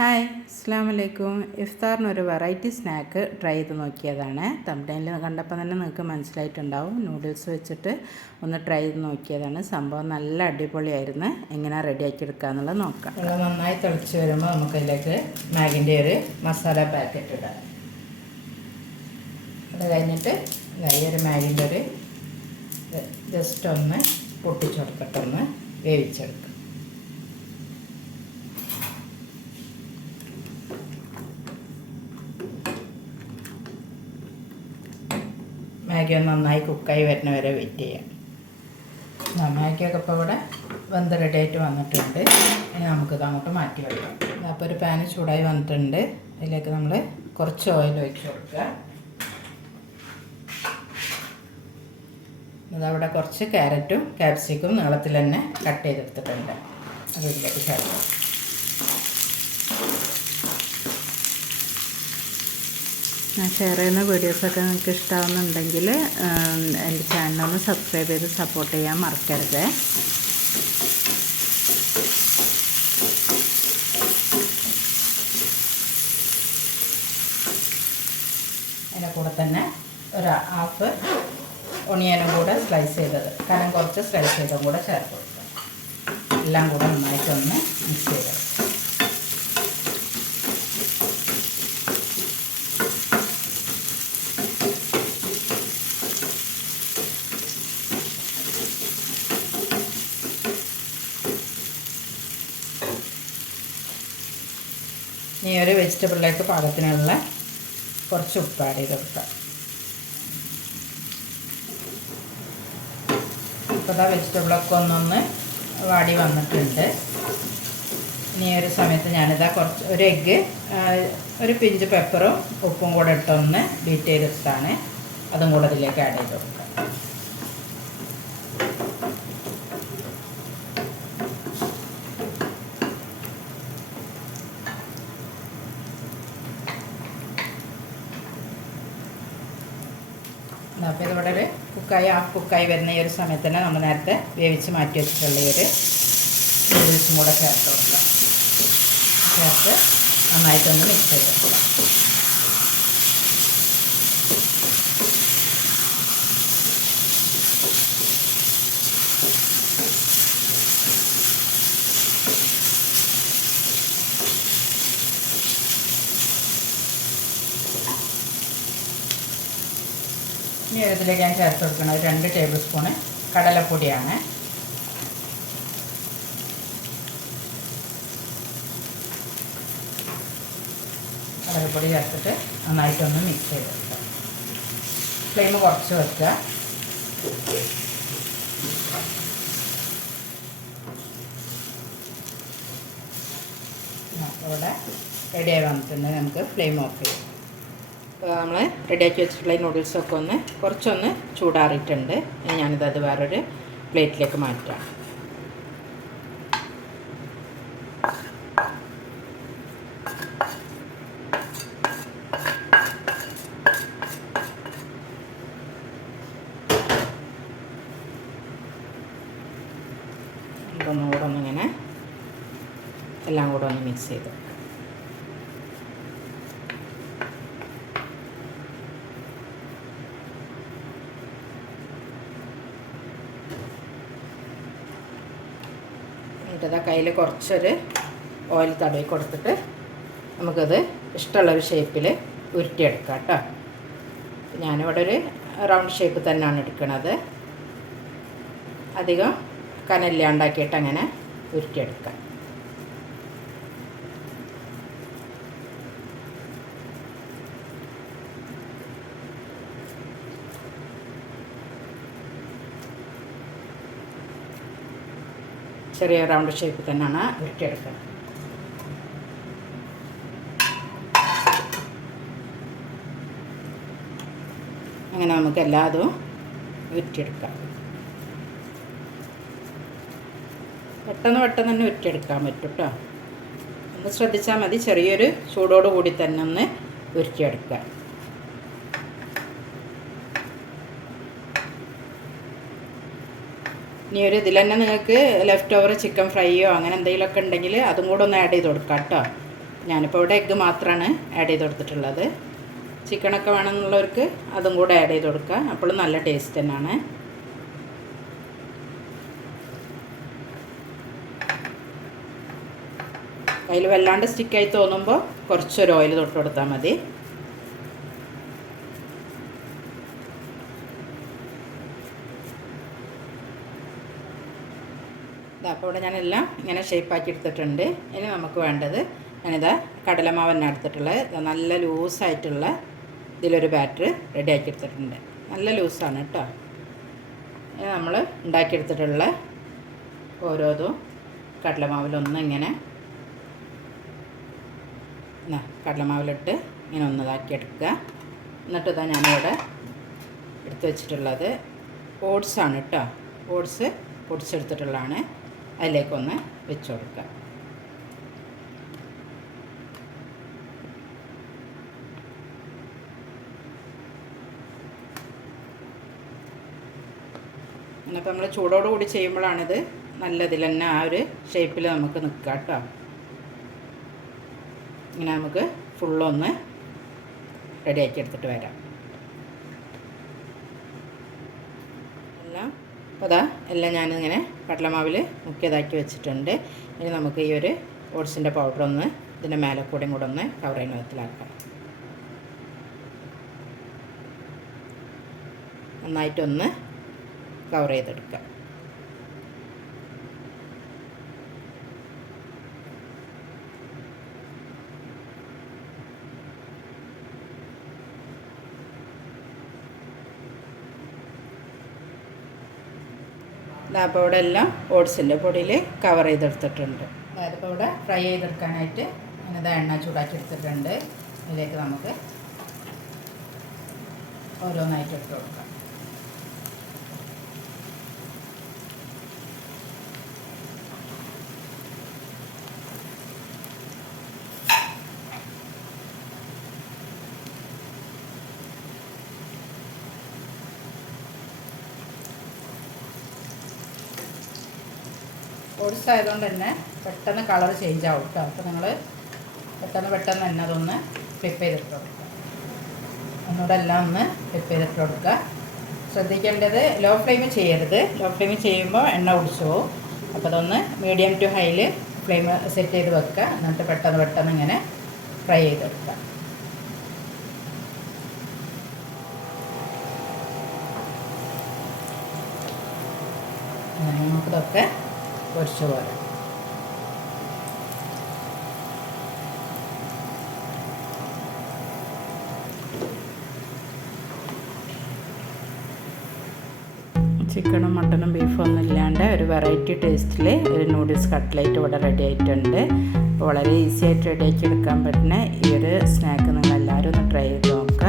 Hi അസ്സലാമലൈക്കും. ഇഫ്താറിനൊരു variety snack try ചെയ്ത് നോക്കിയതാണ്. തംബ്നെയിലിൽ കണ്ടപ്പോൾ തന്നെ നിങ്ങൾക്ക് മനസ്സിലായിട്ടുണ്ടാവും. നൂഡിൽസ് വെച്ചിട്ട് ഒന്ന് ട്രൈ ചെയ്ത് നോക്കിയതാണ്. സംഭവം നല്ല അടിപൊളിയായിരുന്നു. എങ്ങനെ റെഡിയാക്കി എടുക്കുക എന്നുള്ളത് നോക്കാം. വെള്ളം നന്നായി തിളച്ച് വരുമ്പോൾ നമുക്കതിലേക്ക് മാഗിൻ്റെ ഒരു മസാല പാക്കറ്റ് ഇടാം. അത് കഴിഞ്ഞിട്ട് ഈ ഒരു മാഗിൻ്റെ ഒരു ജസ്റ്റ് ഒന്ന് പൊട്ടിച്ചെടുത്തിട്ട് ഒന്ന് വേവിച്ചെടുക്കുക. മാഗി ഒന്ന് നന്നായി കുക്കായി വരുന്ന വരെ വെയിറ്റ് ചെയ്യാം. മാഗിയൊക്കെ ഇപ്പോൾ ഇവിടെ വെന്ത് റെഡി ആയിട്ട് വന്നിട്ടുണ്ട്. ഇനി നമുക്കിത് അങ്ങോട്ട് മാറ്റി വെക്കാം. അപ്പോൾ ഒരു പാന് ചൂടായി വന്നിട്ടുണ്ട്. അതിലേക്ക് നമ്മൾ കുറച്ച് ഓയിൽ ഒഴിച്ച് കൊടുക്കുക. അതവിടെ കുറച്ച് ക്യാരറ്റും ക്യാപ്സിക്കും നീളത്തിൽ തന്നെ കട്ട് ചെയ്തെടുത്തിട്ടുണ്ട്. അത് ഇതിലേക്ക് ചേർക്കാം. ഞാൻ ഷെയർ ചെയ്യുന്ന വീഡിയോസൊക്കെ നിങ്ങൾക്ക് ഇഷ്ടമാവുന്നുണ്ടെങ്കിൽ എൻ്റെ ചാനലൊന്ന് സബ്സ്ക്രൈബ് ചെയ്ത് സപ്പോർട്ട് ചെയ്യാൻ മറക്കരുത്. അതിൻ്റെ കൂടെ തന്നെ ഒരു ഹാഫ് ഒണിയനും കൂടെ സ്ലൈസ് ചെയ്തത്, കനം കുറച്ച് സ്ലൈസ് ചെയ്തതും കൂടെ ചേർത്ത് കൊടുക്കുക. എല്ലാം കൂടെ നന്നായിട്ടൊന്ന് മിക്സ് ചെയ്ത് ഇനി ഒരു വെജിറ്റബിളിലേക്ക് പാകത്തിനുള്ള കുറച്ച് ഉപ്പ് ആഡ് ചെയ്ത് കൊടുക്കാം. അപ്പോൾ ആ വെജിറ്റബിളൊക്കെ ഒന്നൊന്ന് വാടി വന്നിട്ടുണ്ട്. ഇനി ഒരു സമയത്ത് ഞാനിതാ ഒരു എഗ്ഗ്, ഒരു പിഞ്ച് പെപ്പറും ഉപ്പും കൂടെ ഇട്ടൊന്ന് ബീറ്റ് ചെയ്തെടുത്താണ്. അതും കൂടെ ഇതിലേക്ക് ആഡ് ചെയ്ത് കൊടുക്കാം. അപ്പോൾ ഇതിവിടെ ഒരു ഹാഫ് കുക്കായി വരുന്ന ഈ ഒരു സമയത്ത് തന്നെ നമ്മൾ നേരത്തെ വേവിച്ച് മാറ്റി വെച്ചിട്ടുള്ള ഈ ഒരു നൂഡിൽസും കൂടെ ചേർത്ത് കൊടുക്കാം. ചേർത്ത് നന്നായിട്ടൊന്ന് മിക്സ് ചെയ്ത് കൊടുക്കാം. ഇനി ഇതിലേക്ക് ഞാൻ ചേർത്ത് കൊടുക്കുന്നത് 2 ടേബിൾ സ്പൂണ് കടലപ്പൊടിയാണ്. കടലപ്പൊടി ചേർത്തിട്ട് നന്നായിട്ടൊന്ന് മിക്സ് ചെയ്ത് കൊടുക്കുക. ഫ്ലെയിം കുറച്ച് വെക്കുക. ഇവിടെ റെഡിയായി വന്നിട്ടുണ്ടെങ്കിൽ നമുക്ക് ഫ്ലെയിം ഓഫ് ചെയ്യാം. നമ്മൾ റെഡിയാക്കി വെച്ചിട്ടുള്ള ഈ നൂഡിൽസൊക്കെ കുറച്ചൊന്ന് ചൂടാറിയിട്ടുണ്ട്. ഞാനിത് വേറൊരു പ്ലേറ്റിലേക്ക് മാറ്റാം. ഒന്നുകൂടെ ഒന്നിങ്ങനെ എല്ലാം കൂടെ ഒന്ന് മിക്സ് ചെയ്ത് എന്നിട്ട് കയ്യിൽ കുറച്ചൊരു ഓയിൽ തടവി കൊടുത്തിട്ട് നമുക്കത് ഇഷ്ടമുള്ളൊരു ഷേപ്പിൽ ഉരുട്ടിയെടുക്കാം കേട്ടോ. ഞാനിവിടെ ഒരു റൗണ്ട് ഷേപ്പ് തന്നെയാണ് എടുക്കുന്നത്. അധികം കനലില്ലാണ്ടാക്കിയിട്ട് അങ്ങനെ ഉരുട്ടിയെടുക്കാം. ചെറിയ റൗണ്ട് ഷേപ്പ് തന്നെയാണ് ഉരുട്ടിയെടുക്കുന്നത്. അങ്ങനെ നമുക്ക് എല്ലാതും ഉരുട്ടിയെടുക്കാം. പെട്ടെന്ന് തന്നെ ഉരുട്ടിയെടുക്കാൻ പറ്റും കേട്ടോ. ഒന്ന് ശ്രദ്ധിച്ചാൽ മതി. ചെറിയൊരു ചൂടോട് കൂടി തന്നെ ഒന്ന് ഉരുട്ടിയെടുക്കുക. ഇനി ഒരു ഇതിൽ തന്നെ നിങ്ങൾക്ക് ലെഫ്റ്റ് ഓവർ ചിക്കൻ ഫ്രൈയോ അങ്ങനെ എന്തെങ്കിലുമൊക്കെ ഉണ്ടെങ്കിൽ അതും കൂടെ ഒന്ന് ആഡ് ചെയ്ത് കൊടുക്കാം കേട്ടോ. ഞാനിപ്പോൾ ഇവിടെ എഗ്ഗ് മാത്രമാണ് ആഡ് ചെയ്ത് കൊടുത്തിട്ടുള്ളത്. ചിക്കനൊക്കെ വേണമെന്നുള്ളവർക്ക് അതും കൂടെ ആഡ് ചെയ്ത് കൊടുക്കുക. അപ്പോൾ നല്ല ടേസ്റ്റ് തന്നെയാണ്. കയ്യിൽ വല്ലാണ്ട് സ്റ്റിക്കായി തോന്നുമ്പോൾ കുറച്ചൊരു ഓയിൽ തൊട്ട് കൊടുത്താൽ മതി. അപ്പോൾ ഇവിടെ ഞാനെല്ലാം ഇങ്ങനെ ഷേപ്പാക്കി എടുത്തിട്ടുണ്ട്. ഇനി നമുക്ക് വേണ്ടത്, ഞാനിതാ കടലമാവ് തന്നെ എടുത്തിട്ടുള്ളത്. നല്ല ലൂസായിട്ടുള്ള ഇതിലൊരു ബാറ്റർ റെഡിയാക്കി എടുത്തിട്ടുണ്ട്. നല്ല ലൂസാണ് കേട്ടോ. ഇനി നമ്മൾ ഉണ്ടാക്കിയെടുത്തിട്ടുള്ള ഓരോതും കടലമാവിലൊന്നും ഇങ്ങനെ കടലമാവിലിട്ട് ഇങ്ങനെ ഒന്നതാക്കിയെടുക്കുക. എന്നിട്ട് ഇതാ ഞാനിവിടെ എടുത്ത് വെച്ചിട്ടുള്ളത് ഓട്സാണ് കേട്ടോ. ഓട്സ് പൊടിച്ചെടുത്തിട്ടുള്ളതാണ്. അതിലേക്കൊന്ന് വെച്ച് കൊടുക്കുക. എന്നിപ്പോൾ നമ്മൾ ചൂടോടുകൂടി ചെയ്യുമ്പോഴാണിത് നല്ലതിൽ തന്നെ ആ ഒരു ഷേപ്പിൽ നമുക്ക് നിൽക്കുക കേട്ടോ. ഇങ്ങനെ നമുക്ക് ഫുള്ളൊന്ന് റെഡിയാക്കി എടുത്തിട്ട് വരാം. അപ്പോൾ അതാ എല്ലാം ഞാനിങ്ങനെ കടലമാവിൽ മുക്കിയതാക്കി വെച്ചിട്ടുണ്ട്. ഇനി നമുക്ക് ഈ ഒരു ഓട്സിൻ്റെ പൗഡർ ഒന്ന് ഇതിൻ്റെ മേലെ കൂടെയും കൂടെ ഒന്ന് കവർ ചെയ്യുന്ന വിധത്തിലാക്കാം. നന്നായിട്ടൊന്ന് കവർ ചെയ്തെടുക്കാം. അപ്പോൾ ഇവിടെ എല്ലാം ഓട്സിൻ്റെ പൊടിയിൽ കവർ ചെയ്തെടുത്തിട്ടുണ്ട്. അതിപ്പോൾ ഇവിടെ ഫ്രൈ ചെയ്തെടുക്കാനായിട്ട് ഞാനിത് എണ്ണ ചൂടാക്കി എടുത്തിട്ടുണ്ട്. ഇതിലേക്ക് നമുക്ക് ഓരോന്നായിട്ട് ഇട്ട് കൊടുക്കാം. ഓട്സ് ആയതുകൊണ്ട് തന്നെ പെട്ടെന്ന് കളർ ചേഞ്ച് ആവും കേട്ടോ. അപ്പോൾ നിങ്ങൾ പെട്ടെന്ന് തന്നെ അതൊന്ന് ഫ്ലിപ്പ് ചെയ്തിട്ട് കൊടുക്കുക. ഒന്നുകൂടെ എല്ലാം ഒന്ന് ഫ്ലിപ്പ് ചെയ്തിട്ട് കൊടുക്കുക. ശ്രദ്ധിക്കേണ്ടത് ലോ ഫ്ലെയിം ചെയ്യരുത്. ലോ ഫ്ലെയിം ചെയ്യുമ്പോൾ എണ്ണ ഒടിച്ചു പോകും. അപ്പോൾ അതൊന്ന് മീഡിയം ടു ഹൈയിൽ ഫ്ലെയിം സെറ്റ് ചെയ്ത് വെക്കുക. എന്നിട്ട് പെട്ടെന്ന് ഇങ്ങനെ ഫ്രൈ ചെയ്തെടുക്കുക. അങ്ങനെ നമുക്കിതൊക്കെ പൊരിച്ചു പോരാം. ചിക്കനും മട്ടനും ബീഫും ഒന്നും ഇല്ലാണ്ട് ഒരു വെറൈറ്റി ടേസ്റ്റിൽ ഒരു നൂഡിൽസ് കട്ട്ലേറ്റ് ഇവിടെ റെഡി ആയിട്ടുണ്ട്. അപ്പോൾ വളരെ ഈസി ആയിട്ട് റെഡിയാക്കി എടുക്കാൻ പറ്റുന്ന ഈ ഒരു സ്നാക്ക് നിങ്ങൾ എല്ലാവരും ഒന്ന് ട്രൈ ചെയ്ത് നോക്കുക.